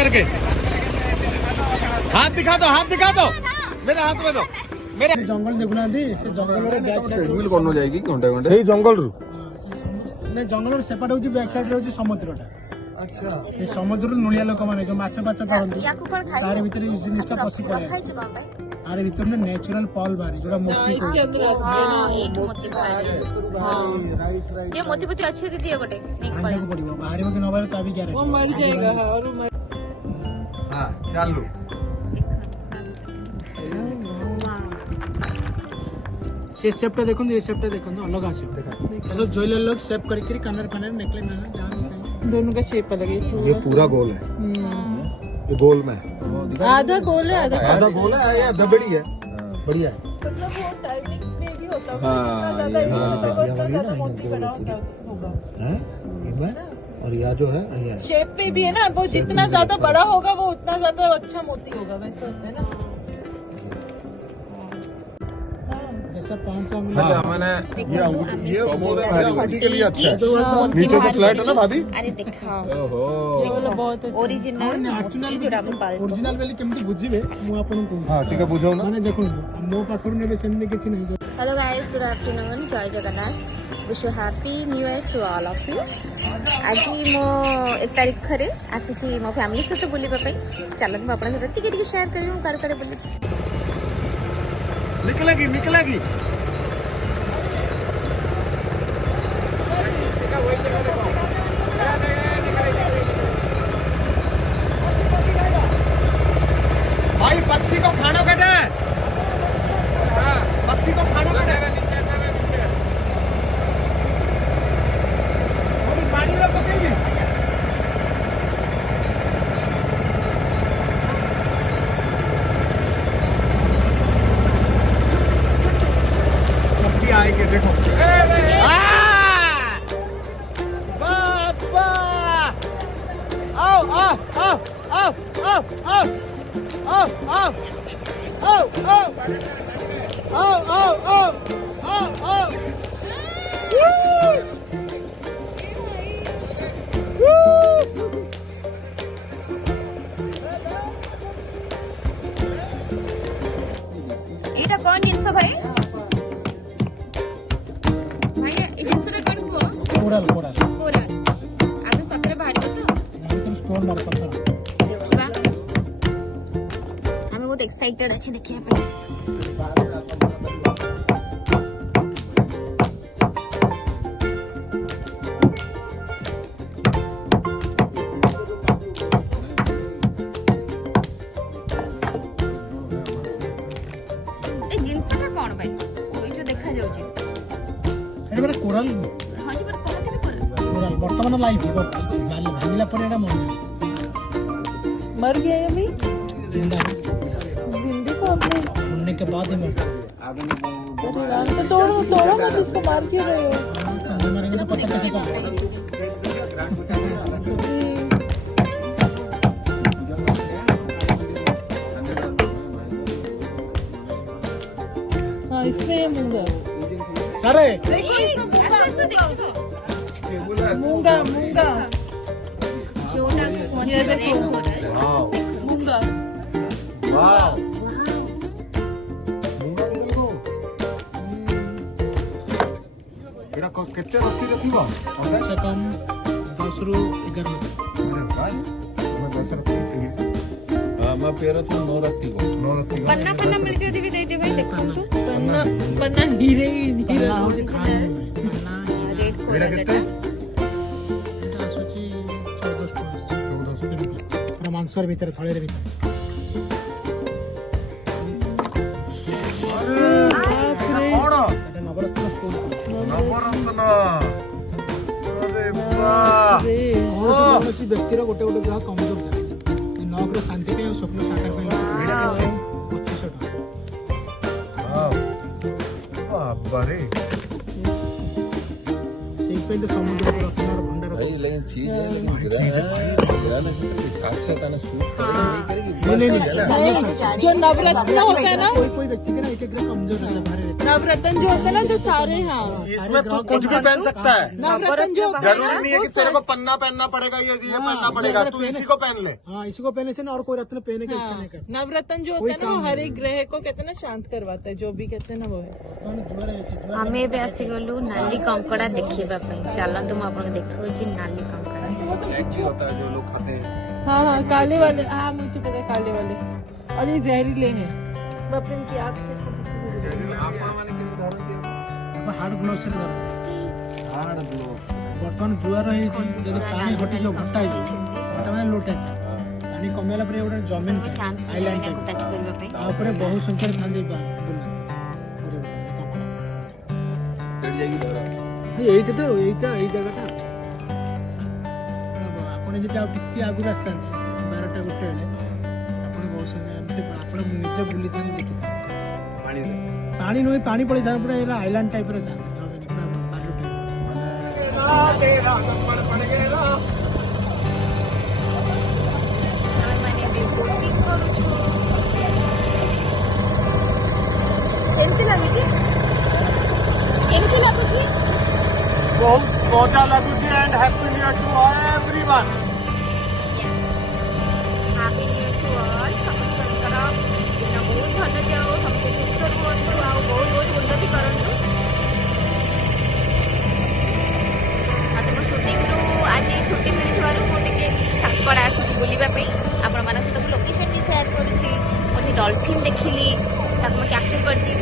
करके। हाथ दिखा दो मेरे हाथ में दो। मेरे जंगल देखुना से जंगल बैक साइड कौन जाएगी घंटे जंगल रु जंगल सेपट हूँ बैक साइड हूँ समुद्रटा। अच्छा समुद्र नुलिया लोक मैंने जो माछ पाछ धरती तार भीतर जिनिसटा पशि पड़े तार भीतर नेचुरल पल बाहरी जो मोती ये मोती पोती अच्छे दीदी गोटे पड़ो बाहर कि न बाहर ता भी क्या मर जाएगा। हाँ चालू से सेपटा देखो ये सेपटा देखो अलग आसो जो ज्वेलर लोग सेप करके कानर फानर नेकलेस दोनों का शेप अलग है। ये पूरा गोल है ये गोल में आधा गोल है आधा गोल है ये आधा बड़ी है बढ़िया है मतलब वो टाइमिंग में भी होता हैं? और यह जो है शेप में भी है ना वो जितना ज्यादा बड़ा होगा वो उतना ज्यादा अच्छा मोती होगा वैसे होता है ना। जैसा 500 मैंने ये अंगूठी के लिए अच्छा है। नीचे से फ्लैट है ना भाभी। अरे देखा ये वाला बहुत ओरिजिनल ओरिजिनल बेली केमती बुझिबे मु आपन को हां ठीक है बुझाऊ ना माने देखो मो पाखर नेबे सेमने किछि नहीं। हेलो गाइस गुड आफ्टरनून जय Jagannath wish you happy new year to all of you. आज मो 1 तारिख रे आसी मो फैमिली सहित बुलिबा पई चलन मु आपन सहित टिके शेयर करियो कार करे बुली निकलेगी भाई पक्षी को खाना कटे पक्षी को खाना कटे पानी में पकेगी पक्षी आएंगे देखो बाबा आओ आओ आओ आओ आओ आओ आओ आओ आओ आओ आओ आओ आओ आओ एटा कोन जिंस भाई भाई ए जिंसरा कोन को कोरल आगे सतरे बाहर तो तो स्टोर मार पड़ता हमें बहुत एक्साइटेड अच्छी देखिए पे ए जिंसरा कोन भाई कोई जो देखा जाउ छी एटा बड़ा कोरल हां जी पर कहते भी कर कोरल वर्तमान लाइफ है भांगिला पर एटा मन मर गया ये भी जिंदा जिंदगी को अपने उड़ने के बाद ही मरता अरे राम तो तोड़ो मत इसको मार क्यों रहे हो। मरेंगे तो पता कैसे चलेगा। हाँ इसमें ये मूंगा सारे मूंगा जोड़ा ये देखो मूंगा वाह एटा केते रखी रखिबो कम से कम 10 ରୁ 11 अरे भाई मैं 10 रखी थी हां मैं पेरा तू 9 रखती को पन्ना पन्ना मिल जो भी दे दे भाई देखो तो पन्ना हीरे पन्ना होची खान पन्ना रेड को एटा केते एटा आसुची 14 मांसर भीतर थळे रे भीतर कौन एटा नवरत्न स्टोर नवरत्न अरे वाह कौन व्यक्तिर गोटे गोटे ग्रह कमजोर था नगर शांति पे स्वप्न साकार पे 2500 टका बाबा रे पेंट समुद्र रत्नर भंडार भाई लेकिन चीज है लेकिन ग्रहण हिसाब से ताने सूट नहीं जो नवरत्न होता है ना कोई व्यक्ति के ना एक एक ग्रह कमजोर रहता है भारी रहता नवरत्न जो होता है ना, तो सारे हाँ इसमें तू कुछ भी पहन सकता है, नवरत्न जो होता है जरूरी नहीं है कि तेरे को पन्ना पहनना पड़ेगा, ये पहनना पड़ेगा, तू इसी को पहन ले। हाँ, इसी को पहने से ना और कोई रत्न पहने का इच्छा नहीं करता। नवरत्न जो होता है ना, वो हर एक ग्रह को कहते हैं ना शांत करवाता है, जो भी कहते हैं ना वो है। आम ए आसीगलु नाली कंकड़ा देखा चलतु मुझे आपको देखा नाली कंकड़ा होता है जो लोग खाते हैं। हाँ हाँ, काले वाले, हाँ मुझे पता है काले वाले, और ये जहरीले हैं। बाप रे, इनकी आँख देखो। हार्ड ग्लो से बर्तमान जुआर जब पानी हटि जो घटा घटा मैंने लो टाइप पानी कमेला पर गोटे जमीन आइलैंड टाइप बहुत संख्या था यही तो यही जगह आपड़ जी आगु आसता 12टा गोटे बेले आप बहुत संख्या आप निजे बुली देखी पानी नुह पानी पड़ी था पूरा आइलैंड टाइप रो था बहुत मजा लगुच and happy new year to everyone. Happy new year to all. समस्तଙ୍କର दिन बहुत ଭଲ ଯାଉ, ସମସ୍ତେ ସୁସ୍ଥ ରୁହନ୍ତୁ ଆଉ ବହୁତ ବହୁତ ଉନ୍ନତି କରନ୍ତୁ। ମୋତେ ମୋ ସୁଟିଂରୁ ଆଜି ଛୁଟି ମିଳିଥିବାରୁ ମୁଁ ଟିକେ ସାତପଡ଼ା ଆସିଛି ବୁଲିବା ପାଇଁ। ଆପଣମାନଙ୍କ ସହିତ ମୁଁ ଲୋକେସନ୍ ବି ସେୟାର କରୁଛି। ଗୋଟେ ଡଲଫିନ୍ ଦେଖିଲି, ତାକୁ ମୁଁ କ୍ୟାପ୍ଚର କରିଛି।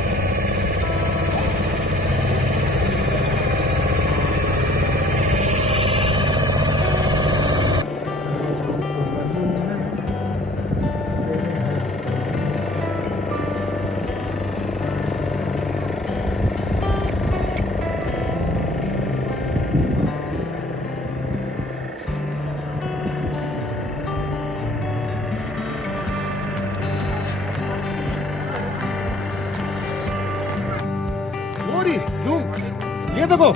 जूम ये देखो